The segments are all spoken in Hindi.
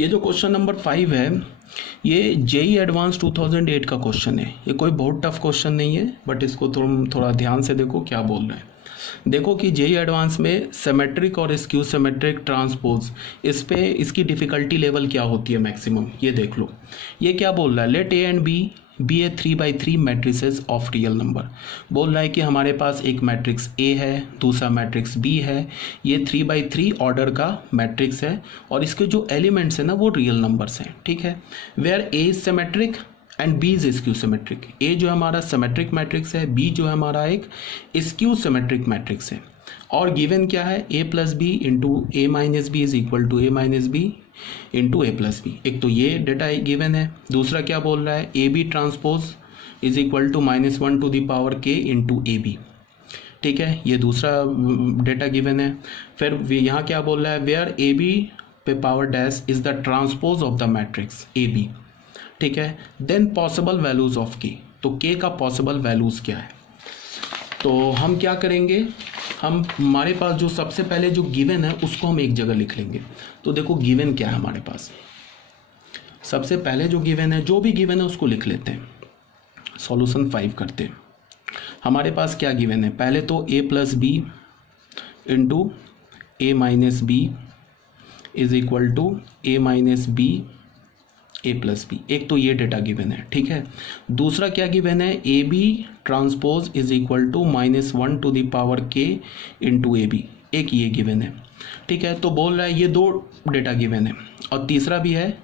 ये जो क्वेश्चन नंबर 5 है ये जेई एडवांस 2008 का क्वेश्चन है। ये कोई बहुत टफ क्वेश्चन नहीं है, बट इसको तुम थोड़ा ध्यान से देखो क्या बोल रहे हैं। देखो कि जेई एडवांस में सिमेट्रिक और स्क्यू सिमेट्रिक ट्रांसपोज, इस पे इसकी डिफ़िकल्टी लेवल क्या होती है मैक्सिमम, ये देख लो। ये क्या बोल रहा है, let A and B a 3x3 matrices of real number. बोल रहा है कि हमारे पास एक मैट्रिक्स ए है, दूसरा मैट्रिक्स बी है, ये 3x3 ऑर्डर का मैट्रिक्स है और इसके जो एलिमेंट्स हैं ना वो रियल नंबर्स हैं, ठीक है। Where A is symmetric and B is skew symmetric. A जो हमारा सिमेट्रिक मैट्रिक्स है, बी जो है हमारा एक स्क्यू सिमेट्रिक मैट्रिक्स है। और गिवन क्या है, A plus B into A minus B is equal to A minus B into A plus B. एक तो ये डेटा गिवन है। दूसरा क्या बोल रहा है, A B transpose is equal to -1 to the power K into A B, ठीक है, ये दूसरा डेटा गिवन है। फिर यहाँ क्या बोल रहा है, वेयर ए बी पे power dash is the transpose of the matrix A B, ठीक है। देन पॉसिबल वैल्यूज ऑफ के, तो के का पॉसिबल वैल्यूज क्या है। तो हम क्या करेंगे, हमारे पास जो सबसे पहले जो गिवन है उसको हम एक जगह लिख लेंगे। तो देखो गिवन क्या है हमारे पास, सबसे पहले जो गिवन है, जो भी गिवन है उसको लिख लेते हैं। सॉल्यूशन 5 करते हैं। हमारे पास क्या गिवन है, पहले तो A plus B into A minus B is equal to A minus B A plus B. एक तो ये डेटा गिवन है, ठीक है। दूसरा क्या गिवन है, A B transpose is equal to -1 to the power K into A B, एक ये गिवन है, ठीक है। तो बोल रहा है ये दो डेटा गिवन है। और तीसरा भी है,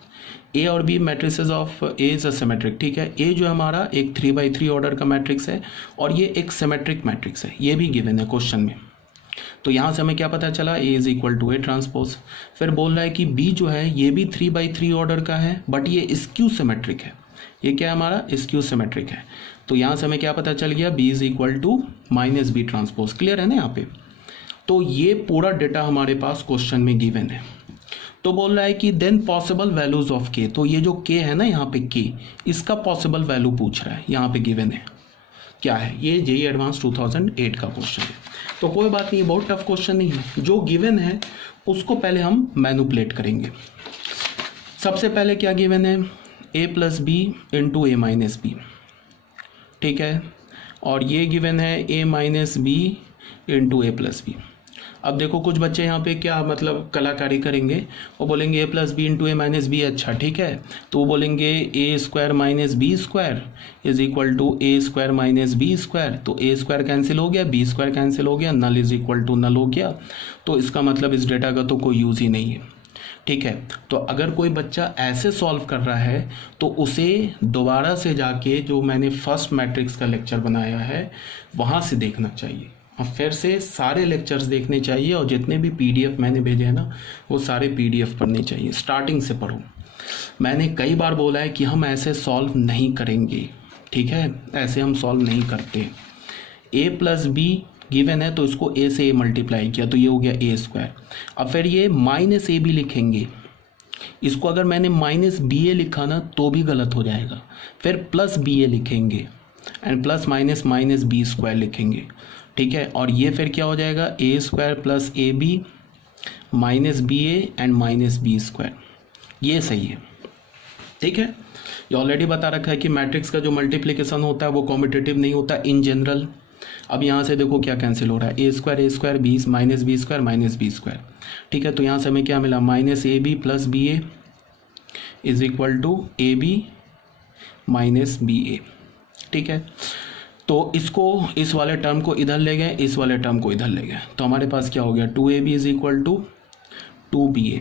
ए और B matrices of A is a symmetric, ठीक है। ए जो हमारा एक 3x3 ऑर्डर का मैट्रिक्स है और ये एक सिमेट्रिक मैट्रिक्स है, ये भी गिवन है क्वेश्चन में। तो यहाँ से हमें क्या पता चला, A is equal to A transpose. फिर बोल रहा है कि बी जो है ये भी 3x3 ऑर्डर का है, बट ये स्क्यू सिमेट्रिक है। ये क्या है हमारा, स्क्यू सिमेट्रिक है। तो यहाँ से हमें क्या पता चल गया, B is equal to -b transpose. Clear है ना यहाँ पे। तो ये पूरा डेटा हमारे पास क्वेश्चन में गिवन है। तो बोल रहा है कि देन पॉसिबल वैल्यूज ऑफ के, तो ये जो के है ना यहाँ पे के, इसका पॉसिबल वैल्यू पूछ रहा है, यहाँ पे गिवन है क्या है। ये जेई एडवांस 2008 का क्वेश्चन है। तो कोई बात नहीं, बहुत टफ क्वेश्चन नहीं है। जो गिवन है उसको पहले हम मैनिपुलेट करेंगे। सबसे पहले क्या गिवन है, A plus B into A minus B, ठीक है। और ये गिवन है ए minus B into A plus B. अब देखो कुछ बच्चे यहाँ पे क्या मतलब कलाकारी करेंगे, वो बोलेंगे A plus B into A minus B, अच्छा ठीक है। तो वो बोलेंगे A square minus B square is equal to A square minus B square. तो ए स्क्वायर कैंसिल हो गया, बी स्क्वायर कैंसिल हो गया, null is equal to null हो गया। तो इसका मतलब इस डेटा का तो कोई यूज़ ही नहीं है, ठीक है। तो अगर कोई बच्चा ऐसे सॉल्व कर रहा है तो उसे दोबारा से जाके जो मैंने फर्स्ट मैट्रिक्स का लेक्चर बनाया है वहाँ से देखना चाहिए। अब फिर से सारे लेक्चर्स देखने चाहिए और जितने भी पीडीएफ मैंने भेजे हैं ना वो सारे पीडीएफ पढ़ने चाहिए, स्टार्टिंग से पढ़ो। मैंने कई बार बोला है कि हम ऐसे सॉल्व नहीं करेंगे, ठीक है, ऐसे हम सॉल्व नहीं करते। ए प्लस बी गिवन है तो इसको ए से ए मल्टीप्लाई किया तो ये हो गया ए स्क्वायर। अब फिर ये माइनस ए भी लिखेंगे, इसको अगर मैंने माइनस बी ए लिखा ना तो भी गलत हो जाएगा। फिर प्लस बी ए लिखेंगे and plus minus minus B square लिखेंगे, ठीक है। और ये फिर क्या हो जाएगा, A square plus A B minus B A and minus B square, ये सही है, ठीक है। ये ऑलरेडी बता रखा है कि मैट्रिक्स का जो मल्टीप्लिकेशन होता है वो कॉम्पिटिटिव नहीं होता इन जनरल। अब यहाँ से देखो क्या कैंसिल हो रहा है, A square B minus B square, ठीक है। तो यहाँ से हमें क्या मिला, minus A B plus B A is equal to A B minus B A, ठीक है। तो इसको इस वाले टर्म को इधर ले गए, इस वाले टर्म को इधर ले गए, तो हमारे पास क्या हो गया, 2ab is equal to 2ba।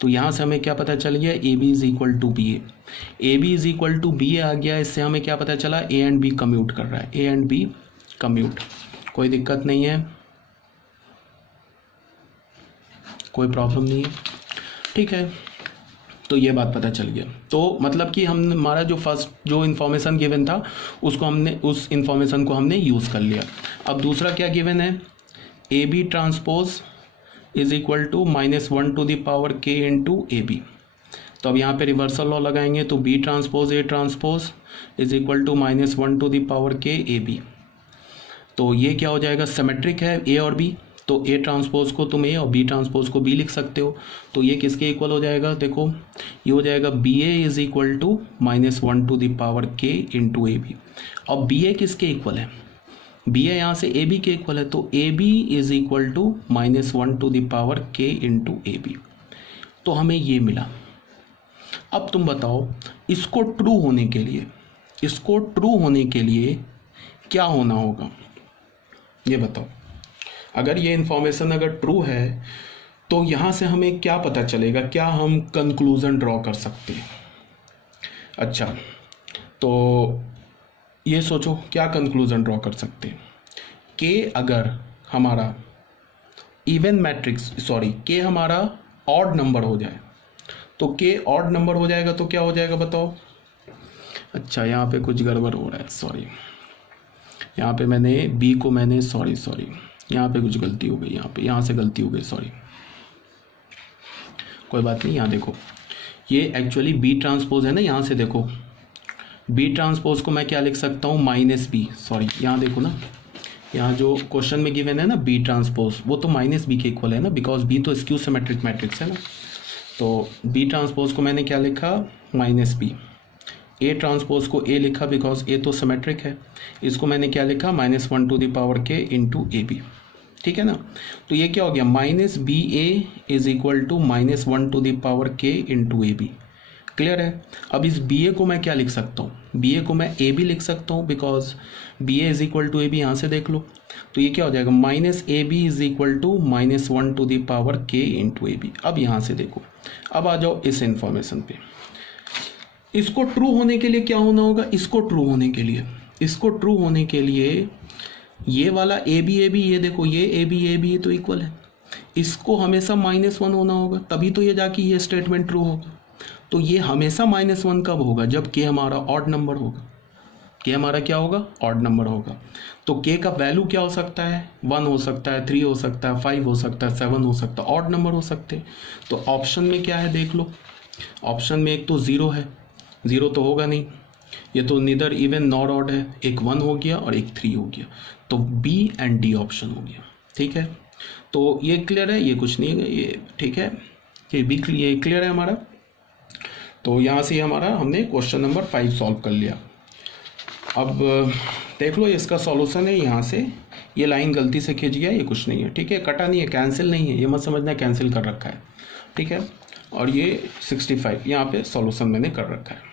तो यहाँ से हमें क्या पता चल गया, ab is equal to B A, ab is equal to B A आ गया। इससे हमें क्या पता चला, a एंड b कम्यूट कर रहा है, a एंड b कम्यूट, कोई दिक्कत नहीं है, कोई प्रॉब्लम नहीं है, ठीक है। तो ये बात पता चल गया। तो मतलब कि हम हमारा जो फर्स्ट जो इन्फॉर्मेशन गिवन था उसको हमने उस इन्फॉर्मेशन को हमने यूज़ कर लिया। अब दूसरा क्या गिवन है, A B transpose is equal to -1 to the power K into A B. तो अब यहाँ पे रिवर्सल लॉ लगाएंगे तो B transpose A transpose is equal to -1 to the power K A B. तो ये क्या हो जाएगा, सिमेट्रिक है ए और बी, तो ए ट्रांसपोज को तुम ए और बी ट्रांसपोज को बी लिख सकते हो। तो ये किसके इक्वल हो जाएगा, देखो ये हो जाएगा B A is equal to -1 to the power K into A B. अब बी ए किसके इक्वल है, बी ए यहाँ से ए बी के इक्वल है, तो A B is equal to -1 to the power K into A B. तो हमें ये मिला। अब तुम बताओ इसको ट्रू होने के लिए, इसको ट्रू होने के लिए क्या होना होगा, ये बताओ। अगर ये इंफॉर्मेशन अगर ट्रू है तो यहाँ से हमें क्या पता चलेगा, क्या हम कंक्लूजन ड्रॉ कर सकते हैं। अच्छा, तो ये सोचो क्या कंक्लूजन ड्रॉ कर सकते हैं। के अगर हमारा इवन मैट्रिक्स, सॉरी के हमारा ऑड नंबर हो जाए, तो के ऑड नंबर हो जाएगा तो क्या हो जाएगा बताओ। अच्छा, यहाँ पे कुछ गड़बड़ हो रहा है, सॉरी। यहाँ पे मैंने बी को मैंने सॉरी यहाँ पे कुछ गलती हो गई, यहाँ से गलती हो गई, सॉरी, कोई बात नहीं। यहाँ देखो ये एक्चुअली बी ट्रांसपोज है ना, यहाँ से देखो बी ट्रांसपोज को मैं क्या लिख सकता हूँ, -b, सॉरी यहाँ देखो ना, यहाँ जो क्वेश्चन में गिवन है ना बी ट्रांसपोज, वो तो -b के इक्वल है ना, बिकॉज बी तो स्क्यू सिमेट्रिक मैट्रिक्स है ना। तो बी ट्रांसपोज को मैंने क्या लिखा, -b। ए ट्रांसपोज को ए लिखा बिकॉज ए तो सिमेट्रिक है, इसको मैंने क्या लिखा, -1 to the power K into A B, ठीक है ना। तो ये क्या हो गया, -ba is equal to -1 to the power K into A B. Clear है। अब इस बी ए को मैं क्या लिख सकता हूँ, बी ए को मैं ए बी लिख सकता हूँ, because B A is equal to A B, यहाँ से देख लो। तो ये क्या हो जाएगा, -ab is equal to -1 to the power K into A B. अब यहाँ से देखो, अब आ जाओ इस इंफॉर्मेशन पे। इसको ट्रू होने के लिए क्या होना होगा, इसको ट्रू होने के लिए ये वाला ए बी ये देखो, ये ए बी तो इक्वल है, इसको हमेशा -1 होना होगा, तभी तो ये जाके ये स्टेटमेंट ट्रू होगा। तो ये हमेशा -1 कब होगा, जब के हमारा ऑड नंबर होगा। के हमारा क्या होगा, ऑड नंबर होगा। तो के का वैल्यू क्या हो सकता है, 1 हो सकता है, 3 हो सकता है, 5 हो सकता है, 7 हो सकता है, ऑड नंबर हो सकते हैं। तो ऑप्शन में क्या है देख लो, ऑप्शन में एक तो 0 है, 0 तो होगा नहीं, ये तो नीदर इवन नॉर ऑड है, एक 1 हो गया और एक 3 हो गया, तो बी एंड डी ऑप्शन हो गया। ठीक है, तो ये क्लियर है, ये कुछ नहीं है, ये ठीक है, ये भी क्लियर है हमारा। तो यहाँ से हमारा हमने क्वेश्चन नंबर 5 सॉल्व कर लिया। अब देख लो इसका सॉल्यूशन है, यहाँ से ये लाइन गलती से खिंच गया, ये कुछ नहीं है, ठीक है, कटा नहीं है, कैंसिल नहीं है, ये मत समझना कैंसिल कर रखा है, ठीक है। और ये 65 यहाँ पे सॉल्यूशन मैंने कर रखा है।